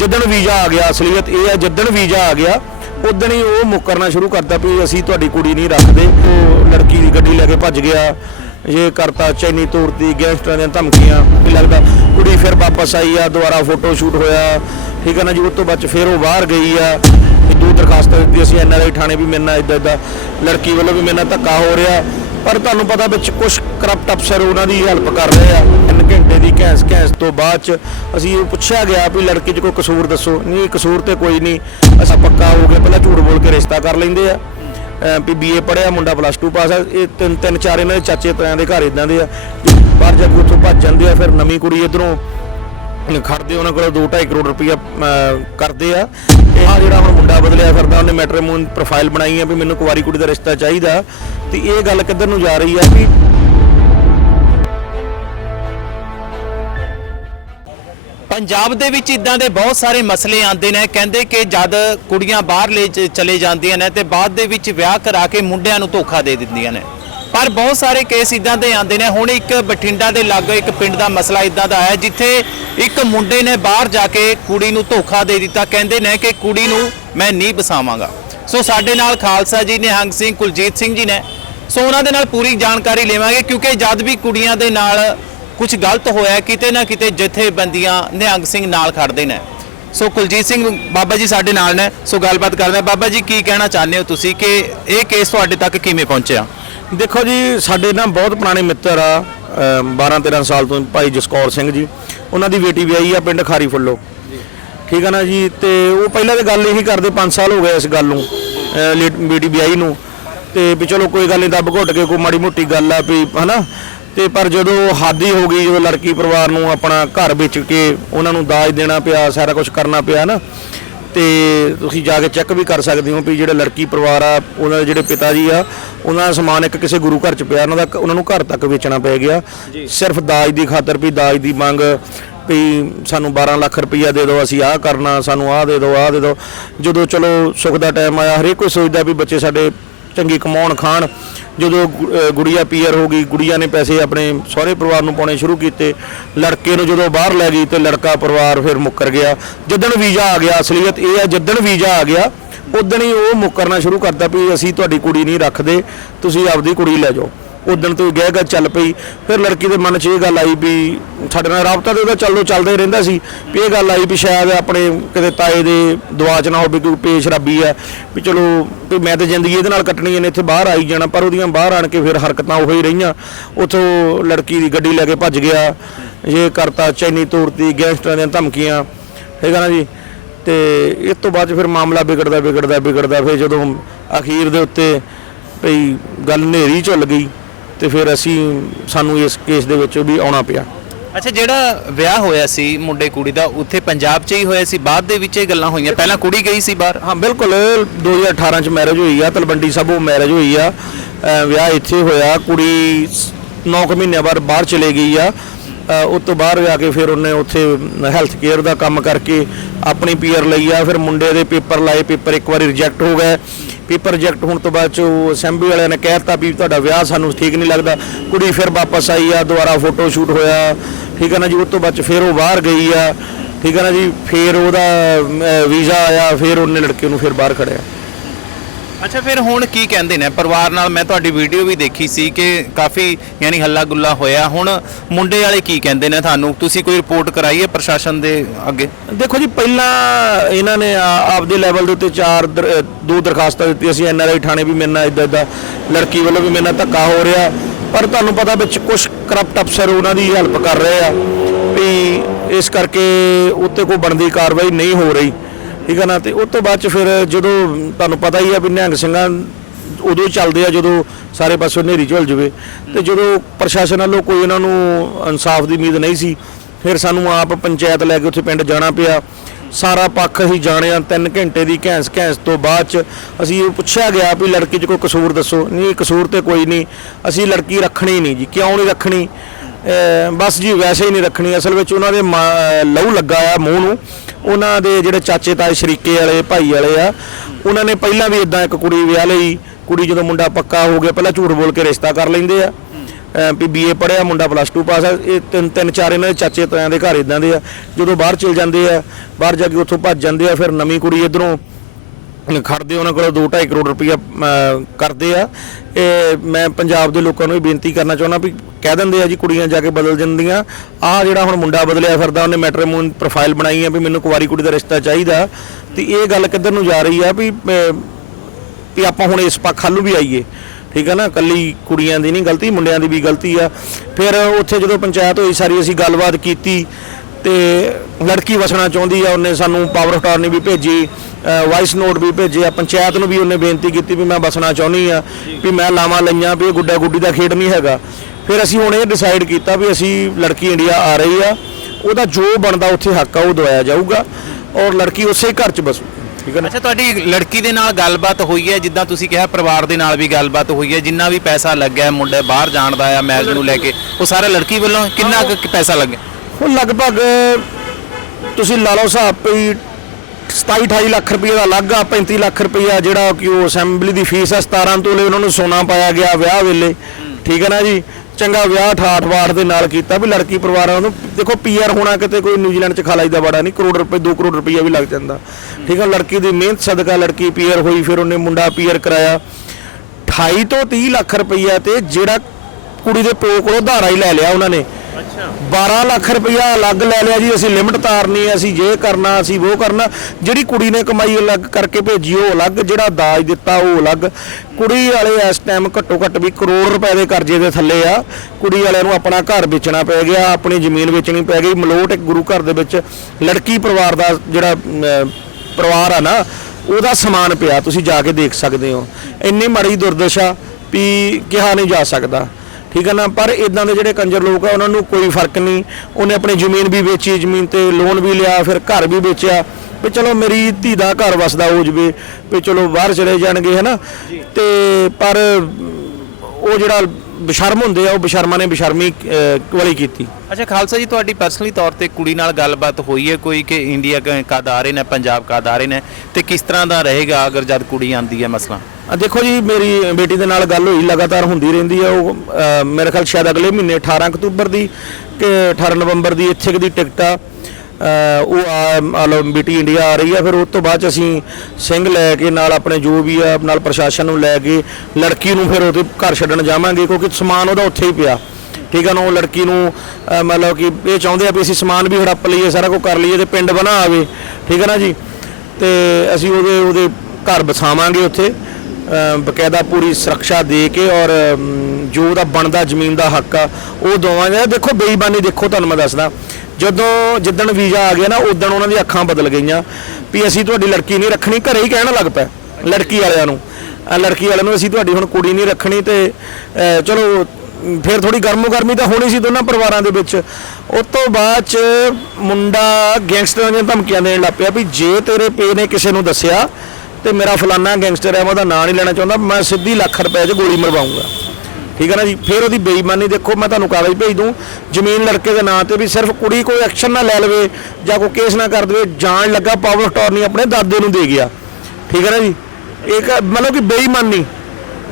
ਜਿੱਦਣ ਵੀਜ਼ਾ ਆ ਗਿਆ, ਅਸਲੀਅਤ ਇਹ ਹੈ, ਜਿੱਦਣ ਵੀਜ਼ਾ ਆ ਗਿਆ, ਉਦਣ ਹੀ ਉਹ ਮੁੱਕਰਨਾ ਸ਼ੁਰੂ ਕਰਤਾ ਵੀ ਅਸੀਂ ਤੁਹਾਡੀ ਕੁੜੀ ਨਹੀਂ ਰੱਖਦੇ। ਉਹ ਲੜਕੀ ਦੀ ਗੱਡੀ ਲੈ ਕੇ ਭੱਜ ਗਿਆ। ਇਹ ਕਰਤਾ ਚੈਨੀ ਤੋੜਤੀ, ਗੈਂਗਸਟਰਾਂ ਦੀਆਂ ਧਮਕੀਆਂ। ਵੀ ਲੱਗਦਾ ਕੁੜੀ ਫਿਰ ਵਾਪਸ ਆਈ ਆ, ਦੁਬਾਰਾ ਫੋਟੋ ਸ਼ੂਟ ਹੋਇਆ। ਠੀਕ ਹੈ ਨਾ ਜੀ ਉਸ ਤੋਂ ਬਾਅਦ ਫਿਰ ਉਹ ਬਾਹਰ ਗਈ ਆ। ਵੀ ਦੋ ਦਰਖਾਸਤਾਂ ਦਿੱਤੀ ਅਸੀਂ ਐਨਆਰਆਈ ਥਾਣੇ ਵੀ ਮੇਰੇ ਨਾਲ ਇਦਾਂ ਇਦਾਂ ਲੜਕੀ ਵੱਲੋਂ ਵੀ ਮੇਰੇ ਨਾਲ ਧੱਕਾ ਹੋ ਰਿਹਾ। ਪਰ ਤੁਹਾਨੂੰ ਪਤਾ ਵਿੱਚ ਕੁਝ ਕਰਪਟ ਅਫਸਰ ਉਹਨਾਂ ਦੀ ਹੈਲਪ ਕਰ ਰਹੇ ਆ। ਤਿੰਨ ਘੰਟੇ ਦੀ ਘੈਂਸ ਘੈਂਸ ਤੋਂ ਬਾਅਦ ਚ ਅਸੀਂ ਉਹ ਪੁੱਛਿਆ ਗਿਆ ਵੀ ਲੜਕੀ 'ਚ ਕੋਈ ਕਸੂਰ ਦੱਸੋ। ਨਹੀਂ, ਕਸੂਰ ਤੇ ਕੋਈ ਨਹੀਂ। ਅਸਾਂ ਪੱਕਾ ਹੋ ਕੇ ਪਹਿਲਾਂ ਝੂਠ ਬੋਲ ਕੇ ਰਿਸ਼ਤਾ ਕਰ ਲੈਂਦੇ ਆ। ਅਹ ਵੀ ਬੀਏ ਪੜਿਆ ਮੁੰਡਾ ਪਲੱਸ 2 ਪਾਸ ਆ। ਇਹ ਤਿੰਨ ਤਿੰਨ ਚਾਰ ਇਹਨਾਂ ਦੇ ਚਾਚੇ, ਤਾਇਆਂ ਦੇ ਘਰ ਇਦਾਂ ਦੇ ਆ। ਬਾਹਰ ਜਾ ਕੇ ਉੱਥੋਂ ਭੱਜ ਜਾਂਦੇ ਆ, ਫਿਰ ਨਵੀਂ ਕੁੜੀ ਇਧਰੋਂ ਖੜਦੇ ਉਹਨਾਂ ਕੋਲ 2.5 ਕਰੋੜ ਰੁਪਇਆ ਕਰਦੇ ਆ। ਤੇ ਆ ਜਿਹੜਾ ਹੁਣ ਮੁੰਡਾ ਬਦਲਿਆ ਫਿਰਦਾ, ਉਹਨੇ ਮੈਟਰੀਮੋਨ ਪ੍ਰੋਫਾਈਲ ਬਣਾਈ ਆ ਵੀ ਮੈਨੂੰ ਕੁਵਾਰੀ ਕੁੜੀ ਦਾ ਰਿਸ਼ਤਾ ਚਾਹੀਦਾ। ਤੇ ਇਹ ਗੱਲ ਕਿੱਧਰ ਨੂੰ ਜਾ ਰਹੀ ਆ ਵੀ ਪੰਜਾਬ ਦੇ ਵਿੱਚ ਇਦਾਂ ਦੇ ਬਹੁਤ ਸਾਰੇ ਮਸਲੇ ਆਉਂਦੇ ਨੇ। ਕਹਿੰਦੇ ਕਿ ਜਦ ਕੁੜੀਆਂ ਬਾਹਰ ਲੈ ਚਲੇ ਜਾਂਦੀਆਂ ਨੇ ਤੇ ਬਾਅਦ ਦੇ ਵਿੱਚ ਵਿਆਹ ਕਰਾ ਕੇ ਮੁੰਡਿਆਂ ਨੂੰ ਧੋਖਾ ਦੇ ਦਿੰਦੀਆਂ ਨੇ। ਪਰ ਬਹੁਤ ਸਾਰੇ ਕੇਸ ਇਦਾਂ ਦੇ ਆਉਂਦੇ ਨੇ। ਹੁਣ ਇੱਕ ਬਠਿੰਡਾ ਦੇ ਲਾਗੇ ਇੱਕ ਪਿੰਡ ਦਾ ਮਸਲਾ ਇਦਾਂ ਦਾ ਹੈ ਜਿੱਥੇ ਇੱਕ ਮੁੰਡੇ ਨੇ ਬਾਹਰ ਜਾ ਕੇ ਕੁੜੀ ਨੂੰ ਧੋਖਾ ਦੇ ਦਿੱਤਾ। ਕਹਿੰਦੇ ਨੇ ਕਿ ਕੁੜੀ ਨੂੰ ਮੈਂ ਨਹੀਂ ਬਸਾਵਾਂਗਾ। ਸੋ ਸਾਡੇ ਨਾਲ ਖਾਲਸਾ ਜੀ ਨਿਹੰਗ ਸਿੰਘ, ਕੁਲਜੀਤ ਸਿੰਘ ਜੀ ਨੇ। ਸੋ ਉਹਨਾਂ ਦੇ ਨਾਲ ਪੂਰੀ ਜਾਣਕਾਰੀ ਲਵਾਂਗੇ ਕਿਉਂਕਿ ਜਦ ਵੀ ਕੁੜੀਆਂ ਦੇ ਨਾਲ ਕੁਝ ਗਲਤ ਹੋਇਆ, ਕਿਤੇ ਨਾ ਕਿਤੇ ਜਥੇਬੰਦੀਆਂ ਨਿਹੰਗ ਸਿੰਘ ਨਾਲ ਖੜਦੇ ਨੇ। ਸੋ ਕੁਲਜੀਤ ਸਿੰਘ ਬਾਬਾ ਜੀ ਸਾਡੇ ਨਾਲ ਨੇ। ਸੋ ਗੱਲਬਾਤ ਕਰਦੇ ਬਾਬਾ ਜੀ, ਕੀ ਕਹਿਣਾ ਚਾਹੁੰਦੇ ਹੋ ਤੁਸੀਂ ਕਿ ਇਹ ਕੇਸ ਤੁਹਾਡੇ ਤੱਕ ਕਿਵੇਂ ਪਹੁੰਚਿਆ? ਦੇਖੋ ਜੀ, ਸਾਡੇ ਨਾ ਬਹੁਤ ਪੁਰਾਣੇ ਮਿੱਤਰ ਆ 12 13 ਸਾਲ ਤੋਂ ਭਾਈ ਜਸਕੌਰ ਸਿੰਘ ਜੀ। ਉਹਨਾਂ ਦੀ ਬੇਟੀ ਵਿਆਹੀ ਆ ਪਿੰਡ ਖਾਰੀ ਫੁੱਲੋ। ਠੀਕ ਹੈ ਨਾ ਜੀ? ਤੇ ਉਹ ਪਹਿਲਾਂ ਤਾਂ ਗੱਲ ਇਹੀ ਕਰਦੇ 5 ਸਾਲ ਹੋ ਗਏ ਇਸ ਗੱਲ ਨੂੰ ਲੇ- ਬੇਟੀ ਵਿਆਹੀ ਨੂੰ। ਤੇ ਵੀ ਚਲੋ ਕੋਈ ਗੱਲ ਨਹੀਂ, ਦੱਬ ਘੁੱਟ ਕੇ ਕੋਈ ਮਾੜੀ ਮੋਟੀ ਗੱਲ ਆ ਵੀ, ਹਨਾ? ਤੇ ਪਰ ਜਦੋਂ ਹਾਦੀ ਹੋ ਗਈ, ਜਦੋਂ ਲੜਕੀ ਪਰਿਵਾਰ ਨੂੰ ਆਪਣਾ ਘਰ ਵੇਚ ਕੇ ਉਹਨਾਂ ਨੂੰ ਦਾਜ ਦੇਣਾ ਪਿਆ, ਸਾਰਾ ਕੁਝ ਕਰਨਾ ਪਿਆ ਨਾ ਤੇ ਤੁਸੀਂ ਜਾ ਕੇ ਚੈੱਕ ਵੀ ਕਰ ਸਕਦੇ ਹੋ ਵੀ ਜਿਹੜੇ ਲੜਕੀ ਪਰਿਵਾਰ ਆ ਉਹਨਾਂ ਦੇ ਜਿਹੜੇ ਪਿਤਾ ਜੀ ਆ ਉਹਨਾਂ ਦਾ ਸਮਾਨ ਇੱਕ ਕਿਸੇ ਗੁਰੂ ਘਰ ਚ ਪਿਆ ਉਹਨਾਂ ਦਾ ਉਹਨਾਂ ਨੂੰ ਘਰ ਤੱਕ ਵੇਚਣਾ ਪੈ ਗਿਆ। ਸਿਰਫ ਦਾਜ ਦੀ ਖਾਤਰ ਵੀ ਦਾਜ ਦੀ ਮੰਗ ਵੀ ਸਾਨੂੰ 12 ਲੱਖ ਰੁਪਈਆ ਦੇ ਦਿਓ ਅਸੀਂ ਆਹ ਕਰਨਾ ਸਾਨੂੰ ਆਹ ਦੇ ਦਿਓ ਆਹ ਦੇ ਦਿਓ। ਜਦੋਂ ਚਲੋ ਸੁੱਖ ਦਾ ਟਾਈਮ ਆਇਆ ਹਰੇਕ ਕੋਈ ਸੋਚਦਾ ਵੀ ਬੱਚੇ ਸਾਡੇ ਚੰਗੀ ਕਮਾਉਣ ਖਾਣ ਜਦੋਂ ਗੁ- ਗੁੜੀਆ ਪੀਆਰ ਹੋ ਗਈ, ਗੁੜੀਆ ਨੇ ਪੈਸੇ ਆਪਣੇ ਸਹੁਰੇ ਪਰਿਵਾਰ ਨੂੰ ਪਾਉਣੇ ਸ਼ੁਰੂ ਕੀਤੇ। ਲੜਕੇ ਨੂੰ ਜਦੋਂ ਬਾਹਰ ਲੈ ਗਈ ਤੇ ਲੜਕਾ ਪਰਿਵਾਰ ਫਿਰ ਮੁੱਕਰ ਗਿਆ। ਜਿੱਦਣ ਵੀਜ਼ਾ ਆ ਗਿਆ, ਅਸਲੀਅਤ ਇਹ ਹੈ, ਜਿੱਦਣ ਵੀਜ਼ਾ ਆ ਗਿਆ, ਉਦਣ ਹੀ ਉਹ ਮੁੱਕਰਨਾ ਸ਼ੁਰੂ ਕਰਦਾ ਵੀ ਅਸੀਂ ਤੁਹਾਡੀ ਕੁੜੀ ਨਹੀਂ ਰੱਖਦੇ, ਤੁਸੀਂ ਆਪਦੀ ਕੁੜੀ ਲੈ ਜਾਓ। ਉਦਣ ਤੋਂ ਗਹਿ ਗਾ ਚੱਲ ਪਈ, ਫਿਰ ਲੜਕੀ ਦੇ ਮਨ 'ਚ ਇਹ ਗੱਲ ਆਈ ਵੀ ਸਾਡੇ ਨਾਲ ਰਾਬਤਾ ਤੇ ਉਹਦਾ ਚੱਲੋ ਚੱਲਦਾ ਹੀ ਰਹਿੰਦਾ ਸੀ, ਵੀ ਇਹ ਗੱਲ ਆਈ ਵੀ ਸ਼ਾਇਦ ਆਪਣੇ ਕਿਤੇ ਤਾਏ ਦੇ ਦਵਾ 'ਚ ਨਾ ਹੋਵੇ ਕੋਈ ਪੇਸ਼ਰਾਬੀ ਹੈ, ਵੀ ਚਲੋ ਵੀ ਮੈਂ ਤਾਂ ਜ਼ਿੰਦਗੀ ਇਹਦੇ ਨਾਲ ਕੱਟਣੀ ਇਹਨੇ ਇੱਥੇ ਬਾਹਰ ਆਈ ਜਾਣਾ, ਪਰ ਉਹਦੀਆਂ ਬਾਹਰ ਆਣ ਕੇ ਫਿਰ ਹਰਕਤਾਂ ਉਹੀ ਹੀ ਰਹੀਆਂ। ਉਥੋਂ ਲੜਕੀ ਦੀ ਗੱਡੀ ਲੈ ਕੇ ਭੱਜ ਗਿਆ, ਇਹ ਕਰਤਾ ਚੈਨੀ ਤੋੜਤੀ, ਗੈਂਗਸਟਰਾਂ ਦੀਆਂ ਧਮਕੀਆਂ ਹੈਗਾ ਨਾ ਜੀ? ਤੇ ਇਸ ਤੋਂ ਬਾਅਦ 'ਚ ਫਿਰ ਮਾਮਲਾ ਵਿਗੜਦਾ ਵਿਗੜਦਾ ਵਿਗੜਦਾ, ਫਿਰ ਜਦੋਂ ਅਖੀਰ ਦੇ ਉੱਤੇ ਭਈ ਗੱਲ ਨੇਰੀ ਝੁੱਲ ਗਈ। ਤੇ ਫਿਰ ਅਸੀਂ ਸਾਨੂੰ ਇਸ ਕੇਸ ਦੇ ਵਿੱਚ ਵੀ ਆਉਣਾ ਪਿਆ। ਅੱਛਾ ਜਿਹੜਾ ਵਿਆਹ ਹੋਇਆ ਸੀ ਮੁੰਡੇ ਕੁੜੀ ਦਾ ਉੱਥੇ ਪੰਜਾਬ 'ਚ ਹੀ ਹੋਇਆ ਸੀ ਬਾਅਦ ਦੇ ਵਿੱਚ ਇਹ ਗੱਲਾਂ ਹੋਈਆਂ? ਪਹਿਲਾਂ ਕੁੜੀ ਗਈ ਸੀ ਬਾਹਰ? ਹਾਂ ਬਿਲਕੁਲ। 2018 ਚ ਮੈਰਿਜ ਹੋਈ ਆ ਤਲਵੰਡੀ ਸਾਬੋ ਮੈਰਿਜ ਹੋਈ ਆ। ਵਿਆਹ ਇੱਥੇ ਹੋਇਆ। ਕੁੜੀ 9 ਮਹੀਨਿਆਂ ਬਾਅਦ ਬਾਹਰ ਚਲੇ ਗਈ ਆ। ਉਸ ਤੋਂ ਬਾਹਰ ਜਾ ਕੇ ਫਿਰ ਉਹਨੇ ਉੱਥੇ ਹੈਲਥ ਕੇਅਰ ਦਾ ਕੰਮ ਕਰਕੇ ਆਪਣੀ ਪੀਆਰ ਲਈ ਆ। ਫਿਰ ਮੁੰਡੇ ਦੇ ਪੇਪਰ ਲਾਏ ਪੇਪਰ ਇੱਕ ਵਾਰੀ ਰਿਜੈਕਟ ਹੋ ਗਏ। ਪੇਪਰ ਰਿਜੈਕਟ ਹੋਣ ਤੋਂ ਬਾਅਦ ਚ ਉਹ ਅਸੈਂਬਲੀ ਵਾਲਿਆਂ ਨੇ ਕਹਿਤਾ ਵੀ ਤੁਹਾਡਾ ਵਿਆਹ ਸਾਨੂੰ ਠੀਕ ਨਹੀਂ ਲੱਗਦਾ। ਕੁੜੀ ਫਿਰ ਵਾਪਸ ਆਈ ਆ, ਦੁਬਾਰਾ ਫੋਟੋ ਸ਼ੂਟ ਹੋਇਆ। ਠੀਕ ਹੈ ਨਾ ਜੀ ਉਸ ਤੋਂ ਬਾਅਦ ਚ ਫਿਰ ਉਹ ਬਾਹਰ ਗਈ ਆ। ਠੀਕ ਹੈ ਨਾ ਜੀ, ਫਿਰ ਉਹਦਾ ਵੀਜ਼ਾ ਆਇਆ, ਫਿਰ ਉਹਨੇ ਲੜਕੇ ਨੂੰ ਫਿਰ ਬਾਹਰ ਖੜਿਆ। ਅੱਛਾ ਫਿਰ ਹੁਣ ਕੀ ਕਹਿੰਦੇ ਨੇ? ਪਰਿਵਾਰ ਨਾਲ ਮੈਂ ਤੁਹਾਡੀ ਵੀਡੀਓ ਵੀ ਦੇਖੀ ਸੀ ਕਿ ਕਾਫੀ ਯਾਨੀ ਹੱਲਾ ਗੁੱਲਾ ਹੋਇਆ। ਹੁਣ ਮੁੰਡੇ ਵਾਲੇ ਕੀ ਕਹਿੰਦੇ ਨੇ ਤੁਹਾਨੂੰ? ਤੁਸੀਂ ਕੋਈ ਰਿਪੋਰਟ ਕਰਾਈ ਹੈ ਪ੍ਰਸ਼ਾਸਨ ਦੇ ਅੱਗੇ? ਦੇਖੋ ਜੀ ਪਹਿਲਾਂ ਇਹਨਾਂ ਨੇ ਆ- ਆਪਦੇ ਲੈਵਲ ਦੇ ਉੱਤੇ ਚਾਰ ਦਰ- ਅਹ, ਦੋ ਦਰਖਾਸਤਾਂ ਦਿੱਤੀਆਂ ਸੀ। ਐਨਆਰਆਈ ਥਾਣੇ ਵੀ ਮੇਰੇ ਨਾਲ ਇਦਾਂ ਇਦਾਂ ਲੜਕੀ ਵੱਲੋਂ ਵੀ ਮੇਰੇ ਨਾਲ ਧੱਕਾ ਹੋ ਰਿਹਾ। ਪਰ ਤੁਹਾਨੂੰ ਪਤਾ ਵਿੱਚ ਕੁਝ ਕਰਪਟ ਅਫਸਰ ਉਹਨਾਂ ਦੀ ਹੈਲਪ ਕਰ ਰਹੇ ਆ ਵੀ ਇਸ ਕਰਕੇ ਉੱਤੇ ਕੋਈ ਬਣਦੀ ਕਾਰਵਾਈ ਨਹੀਂ ਹੋ ਰਹੀ। ਠੀਕ ਹੈ ਨਾ? ਤੇ ਉਸ ਤੋਂ ਬਾਅਦ ਚ ਫਿਰ ਜਦੋਂ ਤੁਹਾਨੂੰ ਪਤਾ ਹੀ ਆ ਵੀ ਨਿਹੰਗ ਸਿੰਘਾਂ ਉਦੋਂ ਚੱਲਦੇ ਆ, ਜਦੋਂ ਸਾਰੇ ਪਾਸੇ ਹਨੇਰੀ ਝੁੱਲ ਜਵੇ। ਤੇ ਜਦੋਂ ਪ੍ਰਸ਼ਾਸਨ ਵੱਲੋਂ ਕੋਈ ਉਹਨਾਂ ਨੂੰ ਇਨਸਾਫ ਦੀ ਉਮੀਦ ਨਹੀਂ ਸੀ, ਫਿਰ ਸਾਨੂੰ ਆਪ ਪੰਚਾਇਤ ਲੈ ਕੇ ਉੱਥੇ ਪਿੰਡ ਜਾਣਾ ਪਿਆ। ਸਾਰਾ ਪੱਖ ਅਸੀਂ ਜਾਣਿਆ 3 ਘੰਟੇ ਦੀ ਘੈਂਸ ਘੈਂਸ ਤੋਂ ਬਾਅਦ ਚ ਅਸੀਂ ਇਹ ਪੁੱਛਿਆ ਗਿਆ ਵੀ ਲੜਕੀ 'ਚ ਕੋਈ ਕਸੂਰ ਦੱਸੋ। ਨਹੀਂ, ਕਸੂਰ ਤੇ ਕੋਈ ਨਹੀਂ। ਅਸੀਂ ਲੜਕੀ ਰੱਖਣੀ ਨਹੀਂ ਜੀ, ਕਿਉਂ ਨਹੀਂ ਰੱਖਣੀ? ਬਸ ਜੀ, ਵੈਸੇ ਹੀ ਨਹੀਂ ਰੱਖਣੀ। ਅਸਲ ਵਿੱਚ ਉਹਨਾਂ ਦੇ ਮਾ- ਲਹੂ ਲੱਗਾ ਆ ਮੂੰਹ ਨੂੰ। ਉਹਨਾਂ ਦੇ ਜਿਹੜੇ ਚਾਚੇ ਤਾਏ ਸ਼ਰੀਕੇ ਵਾਲੇ, ਭਾਈ ਵਾਲੇ ਆ, ਉਹਨਾਂ ਨੇ ਪਹਿਲਾਂ ਵੀ ਇਦਾਂ ਇੱਕ ਕੁੜੀ ਵਿਆਹ ਲਈ। ਕੁੜੀ ਜਦੋਂ ਮੁੰਡਾ ਪੱਕਾ ਹੋ ਗਿਆ, ਪਹਿਲਾਂ ਝੂਠ ਬੋਲ ਕੇ ਰਿਸ਼ਤਾ ਕਰ ਲੈਂਦੇ ਆ। ਅਹ ਵੀ ਬੀਏ ਪੜਿਆ ਮੁੰਡਾ ਪਲੱਸ 2 ਪਾਸ ਆ। ਇਹ ਤਿੰਨ ਤਿੰਨ, ਚਾਰ ਇਹਨਾਂ ਦੇ ਚਾਚੇ ਤਾਇਆਂ ਦੇ ਘਰ ਇਦਾਂ ਦੇ ਆ। ਜਦੋਂ ਬਾਹਰ ਚਲ ਜਾਂਦੇ ਆ, ਬਾਹਰ ਜਾ ਕੇ ਉੱਥੋਂ ਭੱਜ ਜਾਂਦੇ ਆ, ਫਿਰ ਨਵੀਂ ਕੁੜੀ ਇਧਰੋਂ ਖੜਦੇ ਉਹਨਾਂ ਕੋਲ 2.5 ਕਰੋੜ ਰੁਪਈਆ ਕਰਦੇ ਆ। ਇਹ ਮੈਂ ਪੰਜਾਬ ਦੇ ਲੋਕਾਂ ਨੂੰ ਵੀ ਬੇਨਤੀ ਕਰਨਾ ਚਾਹੁੰਦਾ ਵੀ ਕਹਿ ਦਿੰਦੇ ਆ ਜੀ, ਕੁੜੀਆਂ ਜਾ ਕੇ ਬਦਲ ਜਾਂਦੀਆਂ। ਆ ਜਿਹੜਾ ਹੁਣ ਮੁੰਡਾ ਬਦਲਿਆ ਫਿਰਦਾ, ਉਹਨੇ ਮੈਟਰੀਮੋਨ ਪ੍ਰੋਫਾਈਲ ਬਣਾਈ ਆ ਵੀ ਮੈਨੂੰ ਕੁਵਾਰੀ ਕੁੜੀ ਦਾ ਰਿਸ਼ਤਾ ਚਾਹੀਦਾ। ਤੇ ਇਹ ਗੱਲ ਕਿੱਧਰ ਨੂੰ ਜਾ ਰਹੀ ਆ ਵੀ ਵੀ ਆਪਾਂ ਹੁਣ ਇਸ ਪੱਖ ਵੱਲ ਵੀ ਆਈਏ। ਠੀਕ ਹੈ ਨਾ? ਕੱਲੀ ਕੁੜੀਆਂ ਦੀ ਨਹੀਂ ਗਲਤੀ, ਮੁੰਡਿਆਂ ਦੀ ਵੀ ਗਲਤੀ ਆ। ਫਿਰ ਉੱਥੇ ਜਦੋਂ ਪੰਚਾਇਤ ਹੋਈ, ਸਾਰੀ ਅਸੀਂ ਗੱਲਬਾਤ ਕੀਤੀ। ਤੇ ਲੜਕੀ ਵਸਣਾ ਚਾਹੁੰਦੀ ਆ, ਉਹਨੇ ਸਾਨੂੰ ਪਾਵਰ ਅਟਾਰਨੀ ਵੀ ਭੇਜੀ ਵਾਇਸ ਨੋਟ ਵੀ ਭੇਜੇ, ਆ ਪੰਚਾਇਤ ਨੂੰ ਵੀ ਉਹਨੇ ਬੇਨਤੀ ਕੀਤੀ ਵੀ ਮੈਂ ਵਸਣਾ ਚਾਹੁੰਦੀ ਆ, ਵੀ ਮੈਂ ਲਾਵਾਂ ਲਈਆਂ, ਵੀ ਇਹ ਗੁੱਡਾ ਗੁੱਡੀ ਦਾ ਖੇਡ ਨਹੀਂ ਹੈਗਾ। ਫਿਰ ਅਸੀਂ ਹੁਣ ਇਹ ਡਿਸਾਈਡ ਕੀਤਾ ਵੀ ਅਸੀਂ ਲੜਕੀ ਇੰਡੀਆ ਆ ਰਹੀ ਆ, ਉਹਦਾ ਜੋ ਬਣਦਾ ਉੱਥੇ ਹੱਕ ਆ, ਉਹ ਦਵਾਇਆ ਜਾਊਗਾ ਔਰ ਲੜਕੀ ਉਸੇ ਘਰ 'ਚ ਬਸੂ, ਠੀਕ ਹੈ ਨਾ? ਅੱਛਾ, ਤੁਹਾਡੀ ਲੜਕੀ ਦੇ ਨਾਲ ਗੱਲਬਾਤ ਹੋਈ ਹੈ, ਜਿੱਦਾਂ ਤੁਸੀਂ ਕਿਹਾ ਪਰਿਵਾਰ ਦੇ ਨਾਲ ਵੀ ਗੱਲਬਾਤ ਹੋਈ ਹੈ, ਜਿੰਨਾ ਵੀ ਪੈਸਾ ਲੱਗਿਆ ਮੁੰਡੇ ਬਾਹਰ ਜਾਣ ਦਾ ਆ ਮੈਰਿਜ ਨੂੰ ਲੈ ਕੇ, ਉਹ ਸਾਰਾ ਲੜਕੀ ਵੱਲੋਂ ਕਿੰਨਾ ਕੁ ਪੈਸਾ ਲੱਗਿਆ? ਉਹ ਲਗਭਗ, ਤੁਸੀਂ ਲਾ ਲਓ ਹਿਸਾਬ ਵੀ 27 28 ਲੱਖ ਰੁਪਏ ਦਾ ਅਲੱਗ ਆ 35 ਲੱਖ ਰੁਪਇਆ ਜਿਹੜਾ ਕਿ ਉਹ ਅਸੈਂਬਲੀ ਦੀ ਫੀਸ ਆ 17 ਤੋਲੇ ਉਹਨਾਂ ਨੂੰ ਸੋਨਾ ਪਾਇਆ ਗਿਆ ਵਿਆਹ ਵੇਲੇ। ਠੀਕ ਹੈ ਨਾ ਜੀ? ਚੰਗਾ ਵਿਆਹ ਠਾਠ ਬਾਠ ਦੇ ਨਾਲ ਕੀਤਾ ਵੀ ਲੜਕੀ ਪਰਿਵਾਰਾਂ ਨੂੰ, ਦੇਖੋ ਪੀਆਰ ਹੋਣਾ ਕਿਤੇ ਕੋਈ ਨਿਊਜ਼ੀਲੈਂਡ ਚ ਖਾਲਾਈ ਦਾ ਬੜਾ ਨਹੀਂ, ਕਰੋੜ ਰੁਪਏ 2 ਕਰੋੜ ਰੁਪਈਆ ਵੀ ਲੱਗ ਜਾਂਦਾ। ਠੀਕ ਹੈ, ਲੜਕੀ ਦੀ ਮਿਹਨਤ, ਸਦਕਾ ਲੜਕੀ ਪੀਆਰ ਹੋਈ, ਫਿਰ ਉਹਨੇ ਮੁੰਡਾ ਪੀਆਰ ਕਰਾਇਆ। 28 ਤੋਂ 30 ਲੱਖ ਰੁਪਈਆ ਤੇ ਜਿਹੜਾ ਕੁੜੀ ਦੇ ਪਿਓ ਕੋਲੋਂ ਧਾਰਾ ਹੀ ਲੈ ਲਿਆ ਉਹਨਾਂ ਨੇ। ਅੱਛਾ। 12 ਲੱਖ ਰੁਪਇਆ ਅਲੱਗ ਲੈ ਲਿਆ ਜੀ, ਅਸੀਂ ਲਿਮਟ ਤਾਰਨੀ ਹੈ, ਅਸੀਂ ਜੇ ਕਰਨਾ, ਅਸੀਂ ਉਹ ਕਰਨਾ। ਜਿਹੜੀ ਕੁੜੀ ਨੇ ਕਮਾਈ ਅਲੱਗ ਕਰਕੇ ਭੇਜੀ, ਉਹ ਅਲੱਗ, ਜਿਹੜਾ ਦਾਜ ਦਿੱਤਾ, ਉਹ ਅਲੱਗ। ਕੁੜੀ ਵਾਲੇ ਇਸ ਟਾਈਮ ਘੱਟੋ ਘੱਟ ਵੀ ਕਰੋੜ ਰੁਪਏ ਦੇ ਕਰਜ਼ੇ ਦੇ ਥੱਲੇ ਆ। ਕੁੜੀ ਵਾਲਿਆਂ ਨੂੰ ਆਪਣਾ ਘਰ ਵੇਚਣਾ ਪੈ ਗਿਆ, ਆਪਣੀ ਜ਼ਮੀਨ ਵੇਚਣੀ ਪੈ ਗਈ। ਮਲੋਟ ਇੱਕ ਗੁਰੂ ਘਰ ਦੇ ਵਿੱਚ ਲੜਕੀ ਪਰਿਵਾਰ ਦਾ ਜਿਹੜਾ ਪਰਿਵਾਰ ਆ ਨਾ, ਉਹਦਾ ਸਮਾਨ ਪਿਆ। ਤੁਸੀਂ ਜਾ ਕੇ ਦੇਖ ਸਕਦੇ ਹੋ। ਇੰਨੀ ਮਾੜੀ ਦੁਰਦਸ਼ਾ ਵੀ ਕਿਹਾ ਨਹੀਂ ਜਾ ਸਕਦਾ। ਠੀਕ ਹੈ ਨਾ? ਪਰ ਇਦਾਂ ਦੇ ਜਿਹੜੇ ਕੰਜਰ ਲੋਕ ਆ ਉਹਨਾਂ ਨੂੰ ਕੋਈ ਫ਼ਰਕ ਨਹੀਂ। ਉਹਨੇ ਆਪਣੀ ਜ਼ਮੀਨ ਵੀ ਵੇਚੀ ਜ਼ਮੀਨ ਤੇ ਲੋਨ ਵੀ ਲਿਆ ਫਿਰ ਘਰ ਵੀ ਵੇਚਿਆ। ਵੀ ਚਲੋ ਮੇਰੀ ਧੀ ਦਾ ਘਰ ਵਸਦਾ ਹੋ ਜਵੇ ਵੀ ਚਲੋ ਬਾਹਰ ਚਲੇ ਜਾਣਗੇ ਹਨਾ? ਤੇ ਪਰ ਉਹ ਜਿਹੜਾ ਬਸ਼ਰਮ ਹੁੰਦੇ ਆ ਉਹ ਬਸ਼ਰਮਾਂ ਨੇ ਬਸ਼ਰਮੀ ਵਾਲੀ ਕੀਤੀ। ਅੱਛਾ ਖਾਲਸਾ ਜੀ ਤੁਹਾਡੀ ਪਰਸਨਲੀ ਤੌਰ ਤੇ ਕੁੜੀ ਨਾਲ ਗੱਲਬਾਤ ਹੋਈ ਹੈ ਕੋਈ ਕਿ ਇੰਡੀਆ ਕ- ਕਦ ਆ ਰਹੇ ਨੇ ਪੰਜਾਬ ਕਦ ਆ ਰਹੇ ਨੇ ਤੇ ਕਿਸ ਤਰ੍ਹਾਂ ਦਾ ਰਹੇਗਾ ਅਗਰ ਜਦ ਕੁੜੀ ਆਂਦੀ ਹੈ ਮਸਲਾ? ਆ ਦੇਖੋ ਜੀ ਮੇਰੀ ਬੇਟੀ ਦੇ ਨਾਲ ਗੱਲ ਹੋਈ ਲਗਾਤਾਰ ਹੁੰਦੀ ਰਹਿੰਦੀ ਆ ਉਹ ਮੇਰੇ ਖਿਆਲ ਸ਼ਾਇਦ ਅਗਲੇ ਮਹੀਨੇ 18 ਅਕਤੂਬਰ ਦੀ ਕਿ 18 ਨਵੰਬਰ ਦੀ ਇੱਥੇ ਕੁ ਦੀ ਟਿਕਟ ਆ। ਉਹ ਆ- ਆ ਲਓ ਬੇਟੀ ਇੰਡੀਆ ਆ ਰਹੀ ਆ ਫਿਰ ਉਸ ਤੋਂ ਬਾਅਦ ਚ ਅਸੀਂ ਸਿੰਘ ਲੈ ਕੇ ਨਾਲ ਆਪਣੇ ਜੋ ਵੀ ਆ ਨਾਲ ਪ੍ਰਸ਼ਾਸਨ ਨੂੰ ਲੈ ਕੇ ਲੜਕੀ ਨੂੰ ਫਿਰ ਉਹਦੇ ਘਰ ਛੱਡਣ ਜਾਵਾਂਗੇ ਕਿਉਂਕਿ ਸਮਾਨ ਉਹਦਾ ਉੱਥੇ ਹੀ ਪਿਆ। ਠੀਕ ਆ ਨਾ ਉਹ ਲੜਕੀ ਨੂੰ ਅ, ਮਤਲਬ ਕਿ ਇਹ ਚਾਹੁੰਦੇ ਆ ਵੀ ਅਸੀਂ ਸਮਾਨ ਵੀ ਹੜੱਪ ਲਈਏ ਸਾਰਾ ਕੁਝ ਕਰ ਲਈਏ ਤੇ ਪਿੰਡ ਬਣਾ ਆਵੇ। ਠੀਕ ਹੈ ਨਾ ਜੀ? ਤੇ ਅਸੀਂ ਉਹਦੇ ਉਹਦੇ ਘਰ ਬਸਾਵਾਂਗੇ ਉੱਥੇ ਅ, ਬਕਾਇਦਾ ਪੂਰੀ ਸੁਰੱਖਿਆ ਦੇ ਕੇ ਔਰ ਅਮ, ਜੋ ਉਹਦਾ ਬਣਦਾ ਜ਼ਮੀਨ ਦਾ ਹੱਕ ਆ ਉਹ ਦਵਾਂਗੇ। ਦੇਖੋ ਬੇਈਮਾਨੀ ਦੇਖੋ ਤੁਹਾਨੂੰ ਮੈਂ ਦੱਸਦਾ। ਜਦੋਂ ਜਿੱਦਣ ਵੀਜ਼ਾ ਆ ਗਿਆ ਨਾ, ਉਦੋਂ ਉਹਨਾਂ ਦੀਆਂ ਅੱਖਾਂ ਬਦਲ ਗਈਆਂ ਵੀ ਅਸੀਂ ਤੁਹਾਡੀ ਲੜਕੀ ਨਹੀਂ ਰੱਖਣੀ, ਘਰੇ ਹੀ ਕਹਿਣ ਲੱਗ ਪਏ ਲੜਕੀ ਵਾਲਿਆਂ ਨੂੰ। ਲੜਕੀ ਵਾਲਿਆਂ ਨੂੰ ਅਸੀਂ ਤੁਹਾਡੀ ਹੁਣ ਕੁੜੀ ਨਹੀਂ ਰੱਖਣੀ ਤੇ ਚਲੋ, ਫਿਰ ਥੋੜੀ ਗਰਮੋ ਗਰਮੀ ਤਾਂ ਹੋਣੀ ਸੀ ਦੋਨਾਂ ਪਰਿਵਾਰਾਂ ਦੇ ਵਿੱਚ। ਉਸ ਤੋਂ ਬਾਅਦ ਚ ਮੁੰਡਾ ਗੈਂਗਸਟਰਾਂ ਦੀਆਂ ਧਮਕੀਆਂ ਦੇਣ ਲੱਗ ਪਿਆ ਵੀ ਜੇ ਤੇਰੇ ਪੇ ਨੇ ਕਿਸੇ ਨੂੰ ਦੱਸਿਆ ਤੇ ਮੇਰਾ ਫਲਾਨਾ ਗੈਂਗਸਟਰ ਹੈ, ਮੈਂ ਉਹਦਾ ਨਾਂ ਨਹੀਂ ਲੈਣਾ ਚਾਹੁੰਦਾ, ਮੈਂ ਸਿੱਧੀ ਲੱਖ ਰੁਪਏ 'ਚ ਗੋਲੀ ਮਰਵਾਉਂਗਾ। ਠੀਕ ਹੈ ਨਾ ਜੀ? ਫਿਰ ਉਹਦੀ ਬੇਈਮਾਨੀ ਦੇਖੋ, ਮੈਂ ਤੁਹਾਨੂੰ ਕਾਗਜ਼ ਭੇਜ ਦੂੰ। ਜ਼ਮੀਨ ਲੜਕੇ ਦੇ ਨਾਂ ਤੇ ਵੀ ਸਿਰਫ ਕੁੜੀ ਕੋਈ ਐਕਸ਼ਨ ਨਾ ਲੈ ਲਵੇ ਜਾਂ ਕੋਈ ਕੇਸ ਨਾ ਕਰ ਦੇਵੇ, ਜਾਣ ਲੱਗਾ ਪਾਵਰ ਅਟਾਰਨੀ ਆਪਣੇ ਦਾਦੇ ਨੂੰ ਦੇ ਗਿਆ। ਠੀਕ ਹੈ ਨਾ ਜੀ? ਇੱਕ ਮਤਲਬ ਕਿ ਬੇਈਮਾਨੀ।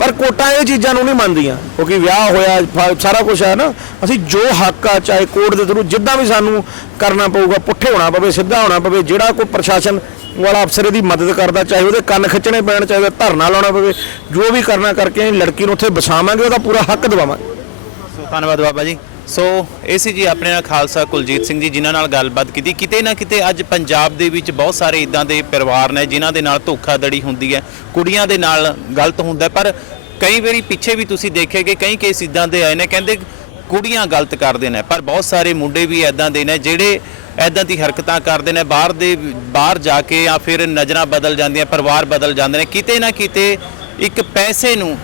ਪਰ ਕੋਟਾਂ ਇਹ ਚੀਜ਼ਾਂ ਨੂੰ ਨਹੀਂ ਮੰਨਦੀਆਂ, ਕਿਉਂਕਿ ਵਿਆਹ ਹੋਇਆ ਸਾਰਾ ਕੁਝ ਹੈ ਨਾ, ਅਸੀਂ ਜੋ ਹੱਕ ਆ, ਚਾਹੇ ਕੋਰਟ ਦੇ ਥਰੂ ਜਿੱਦਾਂ ਵੀ ਸਾਨੂੰ ਕਰਨਾ ਪਊਗਾ, ਪੁੱਠੇ ਹੋਣਾ ਪਵੇ, ਸਿੱਧਾ ਹੋਣਾ ਪਵੇ, ਜਿਹੜਾ ਕੋਈ ਪ੍ਰਸ਼ਾਸਨ ਵਾਲਾ ਅਫਸਰ ਇਹਦੀ ਮਦਦ ਕਰਦਾ, ਚਾਹੇ ਉਹਦੇ ਕੰਨ ਖਿੱਚਣੇ ਪੈਣ, ਚਾਹੇ ਉਹਦਾ ਧਰਨਾ ਲਾਉਣਾ ਪਵੇ, ਜੋ ਵੀ ਕਰਨਾ ਕਰਕੇ ਲੜਕੀ ਨੂੰ ਉੱਥੇ ਬਸਾਵਾਂਗੇ ਉਹਦਾ ਪੂਰਾ ਹੱਕ ਦਿਵਾਵਾਂਗੇ। ਧੰਨਵਾਦ ਬਾਬਾ ਜੀ। ਸੋ ਇਹ ਸੀ ਜੀ ਆਪਣੇ ਨਾਲ ਖਾਲਸਾ ਕੁਲਜੀਤ ਸਿੰਘ ਜੀ, ਜਿਨ੍ਹਾਂ ਨਾਲ ਗੱਲਬਾਤ ਕੀਤੀ। ਕਿਤੇ ਨਾ ਕਿਤੇ ਅੱਜ ਪੰਜਾਬ ਦੇ ਵਿੱਚ ਬਹੁਤ ਸਾਰੇ ਇਦਾਂ ਦੇ ਪਰਿਵਾਰ ਨੇ ਜਿਨ੍ਹਾਂ ਦੇ ਨਾਲ ਧੋਖਾਧੜੀ ਹੁੰਦੀ ਹੈ। ਕੁੜੀਆਂ ਦੇ ਨਾਲ ਗਲਤ ਹੁੰਦਾ ਪਰ ਕਈ ਵਾਰੀ ਪਿੱਛੇ ਵੀ ਤੁਸੀਂ ਦੇਖੇ ਕਿ ਕਈ ਕੇਸ ਇਦਾਂ ਦੇ ਆਏ ਨੇ, ਕਹਿੰਦੇ ਕੁੜੀਆਂ ਗਲਤ ਕਰਦੇ ਨੇ, ਪਰ ਬਹੁਤ ਸਾਰੇ ਮੁੰਡੇ ਵੀ ਇਦਾਂ ਦੇ ਨੇ ਜਿਹੜੇ ਇਦਾਂ ਦੀ ਹਰਕਤਾਂ ਕਰਦੇ ਨੇ, ਬਾਹਰ ਦੇ, ਬਾਹਰ ਜਾ ਕੇ ਜਾਂ ਫਿਰ ਨਜ਼ਰਾਂ ਬਦਲ ਜਾਂਦੀਆਂ, ਪਰਿਵਾਰ ਬਦਲ ਜਾਂਦੇ ਨੇ। ਕਿਤੇ ਨਾ ਕਿਤੇ ਇੱਕ ਪੈਸੇ ਨੂੰ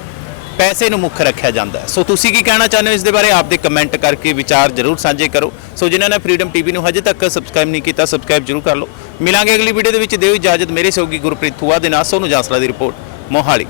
ਪੈਸੇ ਨੂੰ ਮੁੱਖ ਰੱਖਿਆ ਜਾਂਦਾ ਹੈ। ਸੋ ਤੁਸੀਂ ਕੀ ਕਹਿਣਾ ਚਾਹੁੰਦੇ ਹੋ ਇਸ ਦੇ ਬਾਰੇ? ਆਪਦੇ ਕਮੈਂਟ ਕਰਕੇ ਵਿਚਾਰ ਜ਼ਰੂਰ ਸਾਂਝੇ ਕਰੋ। ਸੋ ਜਿਨ੍ਹਾਂ ਨੇ ਫਰੀडम ਟੀਵੀ ਨੂੰ ਹਜੇ ਤੱਕ ਸਬਸਕ੍ਰਾਈਬ ਨਹੀਂ ਕੀਤਾ ਸਬਸਕ੍ਰਾਈਬ ਜ਼ਰੂਰ ਕਰ ਲਓ। ਮਿਲਾਂਗੇ ਅਗਲੀ ਵੀਡੀਓ ਦੇ ਵਿੱਚ। ਦਿਓ ਇਜਾਜ਼ਤ। ਮੇਰੇ ਸਹਿਯੋਗੀ ਗੁਰਪ੍ਰੀਤ ਥੂਆ ਦੇ ਨਾਲ ਸੋਨੂੰ ਜਾਂਸਲਾ ਦੀ ਰਿਪੋਰਟ ਮੋਹਾਲੀ।